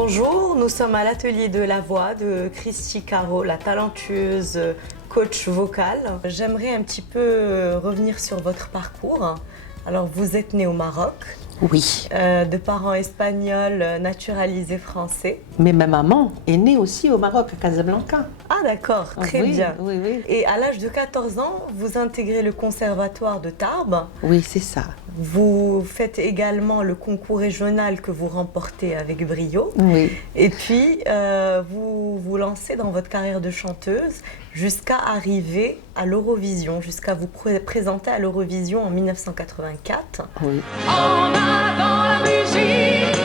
Bonjour, nous sommes à l'atelier de la voix de Christy Caro, la talentueuse coach vocale. J'aimerais un petit peu revenir sur votre parcours. Alors, vous êtes née au Maroc. Oui. De parents espagnols naturalisés français. Mais ma maman est née aussi au Maroc, à Casablanca. Ah d'accord, très oui, bien. Oui, oui. Et à l'âge de 14 ans, vous intégrez le conservatoire de Tarbes. Oui, c'est ça. Vous faites également le concours régional que vous remportez avec brio. Oui. Et puis, vous vous lancez dans votre carrière de chanteuse jusqu'à arriver à l'Eurovision, jusqu'à vous présenter à l'Eurovision en 1984. Oui. En avant la musique,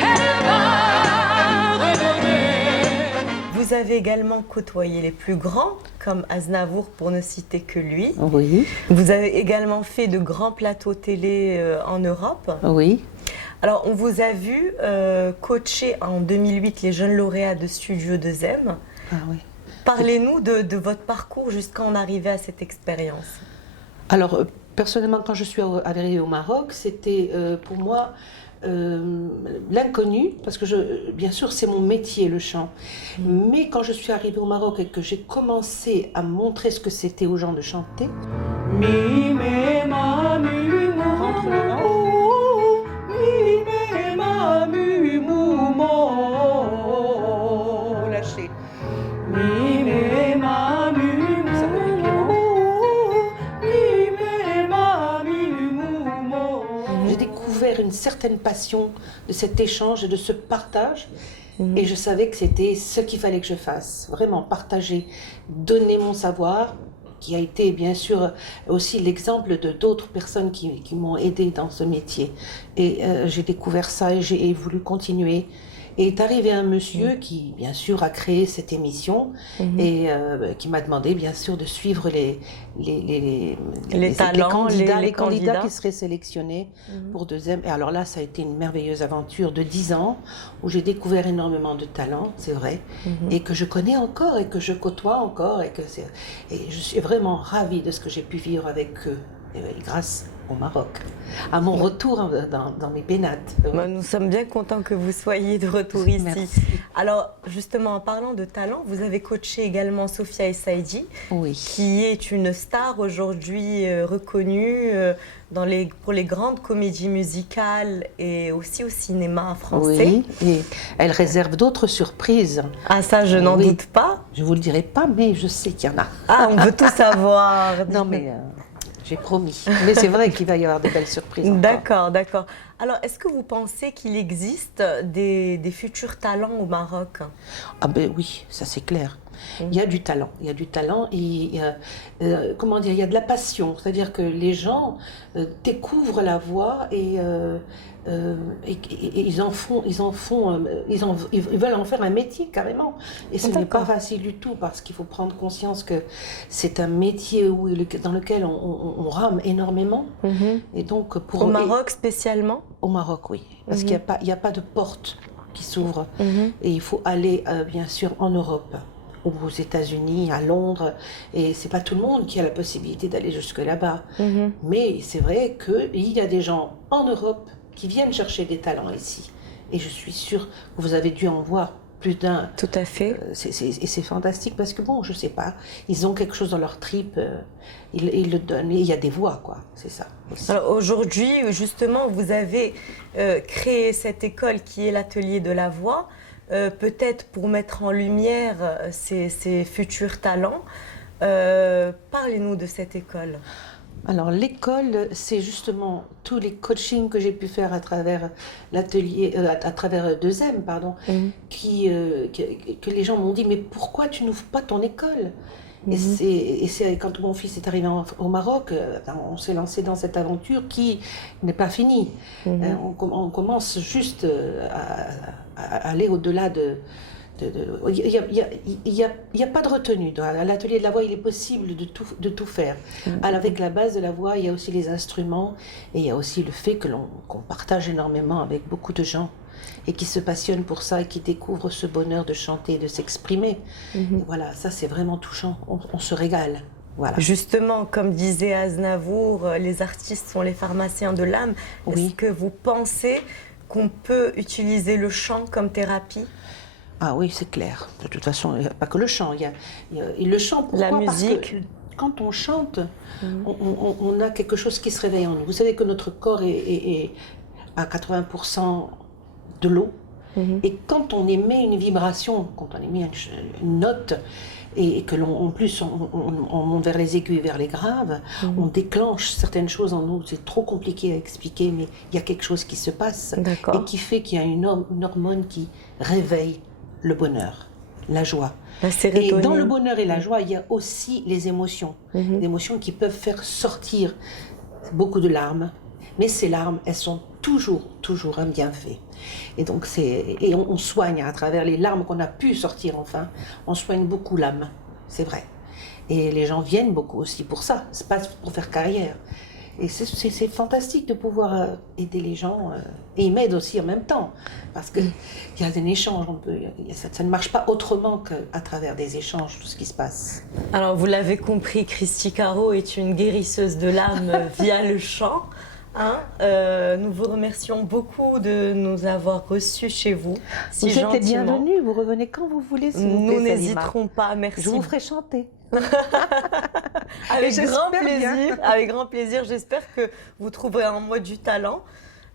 elle va redonner. Vous avez également côtoyé les plus grands, comme Aznavour pour ne citer que lui. Oui. Vous avez également fait de grands plateaux télé en Europe. Oui. Alors, on vous a vu coacher en 2008 les jeunes lauréats de Studio 2M. Ah oui. Parlez-nous de votre parcours jusqu'à en arriver à cette expérience. Alors, personnellement, quand je suis arrivée au Maroc, c'était pour moi l'inconnu, parce que bien sûr, c'est mon métier, le chant. Mais quand je suis arrivée au Maroc et que j'ai commencé à montrer ce que c'était aux gens de chanter, rentre le lâcher. J'ai découvert une certaine passion de cet échange et de ce partage. Et je savais que c'était ce qu'il fallait que je fasse. Vraiment partager, donner mon savoir, qui a été bien sûr aussi l'exemple de d'autres personnes qui m'ont aidé dans ce métier. Et j'ai découvert ça et j'ai voulu continuer. Et est arrivé un monsieur qui, bien sûr, a créé cette émission et qui m'a demandé, bien sûr, de suivre les candidats qui seraient sélectionnés pour deuxième. Et alors là, ça a été une merveilleuse aventure de 10 ans où j'ai découvert énormément de talents, c'est vrai, et que je connais encore et que je côtoie encore. Et je suis vraiment ravie de ce que j'ai pu vivre avec eux, grâce au Maroc, à mon retour dans mes pénates. Nous sommes bien contents que vous soyez de retour ici. Merci. Alors, justement, en parlant de talent, vous avez coaché également Sophia Essaidi, Oui. qui est une star aujourd'hui reconnue pour les grandes comédies musicales et aussi au cinéma français. Oui, et elle réserve d'autres surprises. Ah, ça, je n'en doute pas. Je ne vous le dirai pas, mais je sais qu'il y en a. Ah, on veut tout savoir. Non, mais j'ai promis. Mais c'est vrai qu'il va y avoir de belles surprises encore. D'accord, d'accord. Alors, est-ce que vous pensez qu'il existe des futurs talents au Maroc? Ah ben oui, ça c'est clair. Il y a du talent, il y a du talent et comment dire, il y a de la passion. C'est-à-dire que les gens découvrent la voix et ils veulent en faire un métier carrément. Et ce n'est pas facile du tout parce qu'il faut prendre conscience que c'est un métier dans lequel on rame énormément. Et donc au Maroc spécialement? Au Maroc, oui, parce qu'il n'y a pas de porte qui s'ouvre et il faut aller bien sûr en Europe, aux États-Unis, à Londres, et c'est pas tout le monde qui a la possibilité d'aller jusque là-bas. Mais c'est vrai qu'il y a des gens en Europe qui viennent chercher des talents ici, et je suis sûre que vous avez dû en voir plus d'un. Tout à fait. Et c'est fantastique parce que bon, je sais pas, ils ont quelque chose dans leur trip, ils le donnent, et il y a des voix, quoi, c'est ça aussi. Alors aujourd'hui, justement, vous avez créé cette école qui est l'atelier de la voix, peut-être pour mettre en lumière ces futurs talents. Parlez-nous de cette école. Alors l'école, c'est justement tous les coachings que j'ai pu faire à travers l'atelier, à travers 2M, pardon, que les gens m'ont dit, mais pourquoi tu n'ouvres pas ton école? Et c'est quand mon fils est arrivé au Maroc, on s'est lancé dans cette aventure qui n'est pas finie. On commence juste à aller au-delà de... Il n'y a pas de retenue. À l'atelier de la voix, il est possible de tout faire. Avec la base de la voix, il y a aussi les instruments et il y a aussi le fait qu'on partage énormément avec beaucoup de gens et qui se passionnent pour ça et qui découvrent ce bonheur de chanter, de s'exprimer. Et voilà, ça c'est vraiment touchant. On se régale. Voilà. Justement, comme disait Aznavour, les artistes sont les pharmaciens de l'âme. Oui. Est-ce que vous pensez qu'on peut utiliser le chant comme thérapie? Ah oui, c'est clair. De toute façon, il n'y a pas que le chant. Et le chant, pourquoi? La musique. Parce que quand on chante, on a quelque chose qui se réveille en nous. Vous savez que notre corps est à 80% de l'eau. Et quand on émet une vibration, quand on émet une note, et que en plus on monte vers les aigus et vers les graves, on déclenche certaines choses en nous. C'est trop compliqué à expliquer, mais il y a quelque chose qui se passe et qui fait qu'il y a une hormone qui réveille le bonheur, la joie. La sérotonine. Et dans le bonheur et la joie, il y a aussi les émotions. Des émotions qui peuvent faire sortir beaucoup de larmes. Mais ces larmes, elles sont toujours un bienfait. Et donc on soigne à travers les larmes qu'on a pu sortir enfin, on soigne beaucoup l'âme, c'est vrai. Et les gens viennent beaucoup aussi pour ça, c'est pas pour faire carrière. Et c'est fantastique de pouvoir aider les gens, et ils m'aident aussi en même temps, parce qu'il y a un échange, ça ne marche pas autrement qu'à travers des échanges, tout ce qui se passe. Alors vous l'avez compris, Christy Caro est une guérisseuse de l'âme via le chant. Nous vous remercions beaucoup de nous avoir reçus chez vous. Vous êtes les bienvenus, vous revenez quand vous voulez. Nous n'hésiterons pas, merci. Je vous ferai chanter. Avec grand plaisir, avec grand plaisir. J'espère que vous trouverez en moi du talent.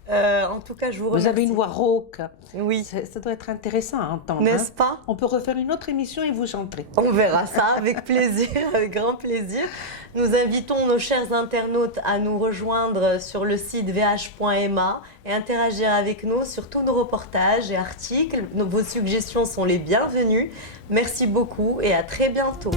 En tout cas, je vous remercie. Vous avez une voix rauque. Oui. Ça doit être intéressant à entendre. N'est-ce pas? On peut refaire une autre émission et vous chanterez. On verra ça avec plaisir, avec grand plaisir. Nous invitons nos chers internautes à nous rejoindre sur le site vh.ma et interagir avec nous sur tous nos reportages et articles. Vos suggestions sont les bienvenues. Merci beaucoup et à très bientôt.